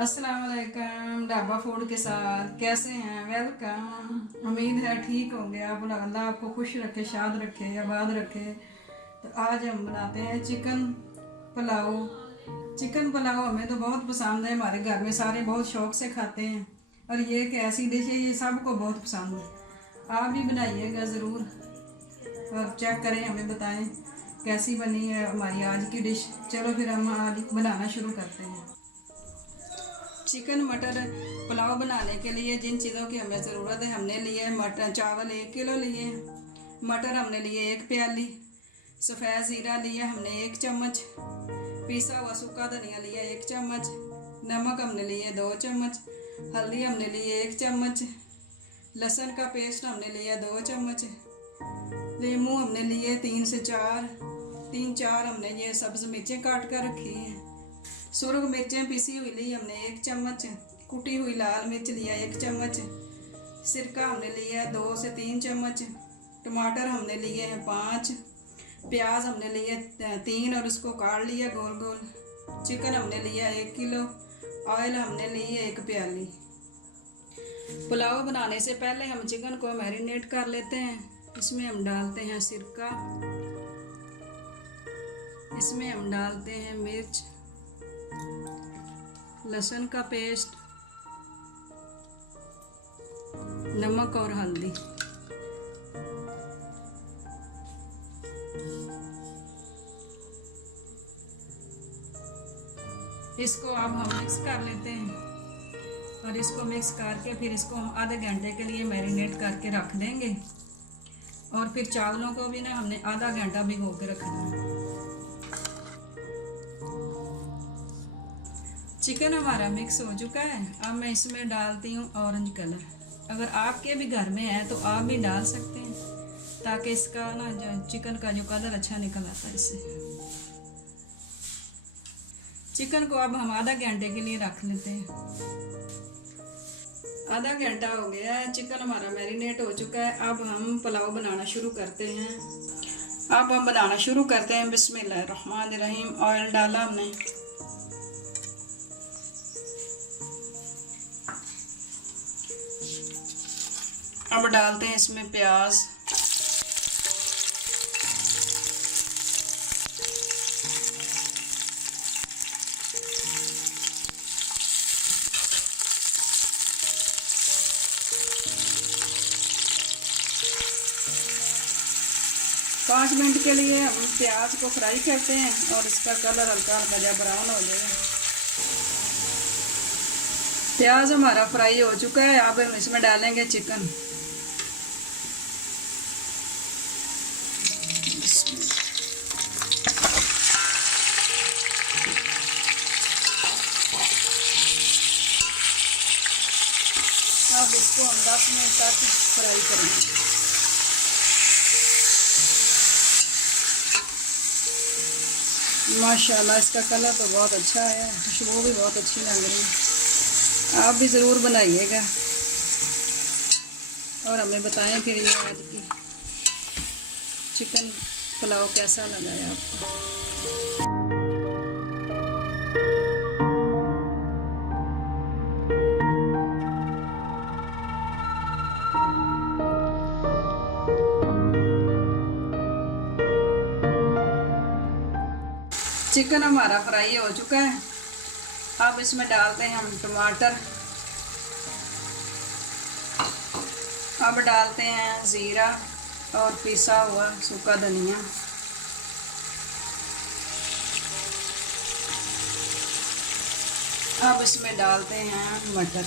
अस्सलाम वालेकुम। ढाबा फूड के साथ कैसे हैं? वेलकम। उम्मीद है ठीक होंगे आप लोग। अल्लाह आपको खुश रखे, शाद रखे, आबाद रखे। तो आज हम बनाते हैं चिकन पुलाव। चिकन पुलाव हमें तो बहुत पसंद है, हमारे घर में सारे बहुत शौक से खाते हैं और ये एक ऐसी डिश है ये सबको बहुत पसंद है। आप भी बनाइएगा ज़रूर और चेक करें, हमें बताएं कैसी बनी है हमारी आज की डिश। चलो फिर हम आज बनाना शुरू करते हैं। चिकन मटर पुलाव बनाने के लिए जिन चीज़ों की हमें ज़रूरत है, हमने लिए मटर चावल 1 किलो लिए, मटर हमने लिए 1 प्याली, सफ़ेद ज़ीरा लिया हमने 1 चम्मच, पिसा हुआ सूखा धनिया लिया 1 चम्मच, नमक हमने लिए 2 चम्मच, हल्दी हमने लिए 1 चम्मच, लहसुन का पेस्ट हमने लिया 2 चम्मच, नींबू हमने लिए 3 से 4 हमने ये सब्ज़ मिर्चें काट कर रखी हैं, सुरख मिर्चें पिसी हुई ली हमने 1 चम्मच, कुटी हुई लाल मिर्च लिया 1 चम्मच, सिरका हमने लिया 2 से 3 चम्मच, टमाटर हमने लिए हैं 5, प्याज हमने लिए 3 और उसको काट लिया गोल गोल, चिकन हमने लिया 1 किलो, ऑयल हमने लिए 1 प्याली। पुलाव बनाने से पहले हम चिकन को मैरिनेट कर लेते हैं। इसमें हम डालते हैं सिरका, इसमें हम डालते हैं मिर्च, लहसुन का पेस्ट, नमक और हल्दी। इसको अब हम मिक्स कर लेते हैं और इसको मिक्स करके फिर इसको हम आधे घंटे के लिए मैरिनेट करके रख देंगे और फिर चावलों को भी ना हमने आधा घंटा भिगो के रखना है। चिकन हमारा मिक्स हो चुका है। अब मैं इसमें डालती हूँ ऑरेंज कलर। अगर आपके भी घर में है तो आप भी डाल सकते हैं ताकि इसका ना जो चिकन का जो कलर अच्छा निकल आता है इससे। चिकन को अब हम आधा घंटे के लिए रख लेते हैं। आधा घंटा हो गया है, चिकन हमारा मैरिनेट हो चुका है। अब हम पुलाव बनाना शुरू करते हैं। अब हम बनाना शुरू करते हैं। बिस्मिल्लाहिर्रहमानिर्रहीम। ऑयल डाला हमने, अब डालते हैं इसमें प्याज, पाँच मिनट के लिए हम प्याज को फ्राई करते हैं और इसका कलर हल्का हल्का जब ब्राउन हो जाएगा। प्याज हमारा फ्राई हो चुका है। अब हम इसमें डालेंगे चिकन। अब इसको हम 10 मिनट तक फ्राई करेंगे। माशाल्लाह इसका कलर तो बहुत अच्छा है, खुशबू भी बहुत अच्छी लग रही है। आप भी ज़रूर बनाइएगा और हमें बताएं फिर ये आज की चिकन पुलाव कैसा लगा है आपको। चिकन हमारा फ्राई हो चुका है। अब इसमें डालते हैं हम टमाटर, अब डालते हैं ज़ीरा और पिसा हुआ सूखा धनिया, अब इसमें डालते हैं मटर,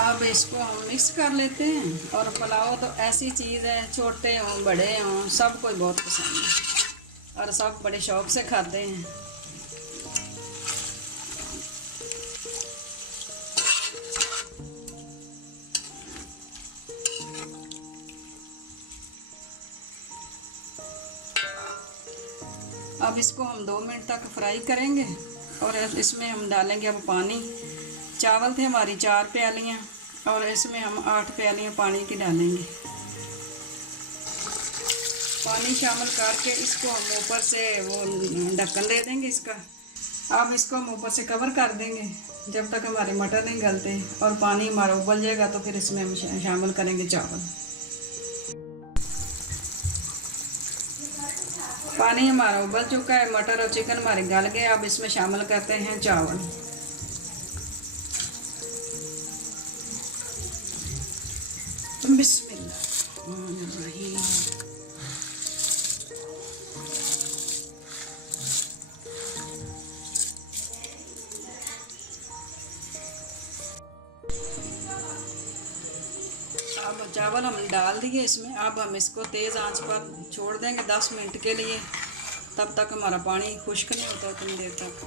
अब इसको हम मिक्स कर लेते हैं। और पुलाव तो ऐसी चीज़ है, छोटे हों बड़े हों सबको बहुत पसंद है और सब बड़े शौक से खाते हैं। अब इसको हम 2 मिनट तक फ्राई करेंगे और इसमें हम डालेंगे अब पानी। चावल थे हमारी 4 प्यालियाँ और इसमें हम 8 प्यालियाँ पानी की डालेंगे। पानी शामिल करके इसको हम ऊपर से वो ढक्कन दे देंगे इसका। अब इसको हम ऊपर से कवर कर देंगे जब तक हमारे मटर नहीं गलते, और पानी हमारा उबल जाएगा तो फिर इसमें हम शामिल करेंगे चावल। पानी हमारा उबल चुका है, मटर और चिकन हमारे गल गए। अब इसमें शामिल करते हैं चावल। बिस्मिल्लाहिर्रहमानिर्रहीम। अब चावल हम डाल दिए इसमें। अब हम इसको तेज़ आंच पर छोड़ देंगे 10 मिनट के लिए, तब तक हमारा पानी खुश्क नहीं होता उतनी देर तक।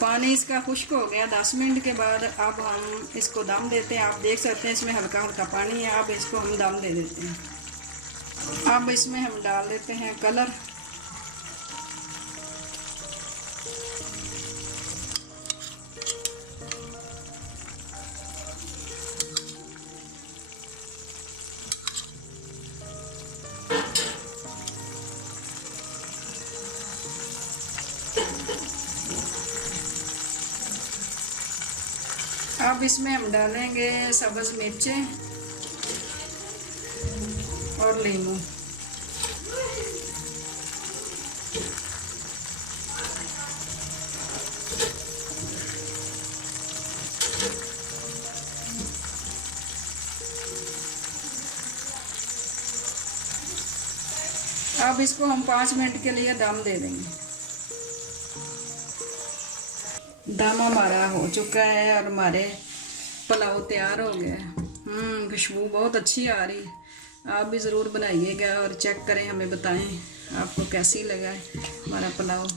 पानी इसका खुश्क हो गया 10 मिनट के बाद। अब हम इसको दम देते हैं। आप देख सकते हैं इसमें हल्का हल्का पानी है। अब इसको हम दम दे देते हैं। अब इसमें हम डाल देते हैं कलर। अब इसमें हम डालेंगे सब्ज़ मिर्चें और नींबू। अब इसको हम 5 मिनट के लिए दम दे देंगे। दम हमारा हो चुका है और हमारे पुलाव तैयार हो गया है। खुशबू बहुत अच्छी आ रही है। आप भी ज़रूर बनाइएगा और चेक करें, हमें बताएं आपको कैसी लगा है हमारा पुलाव।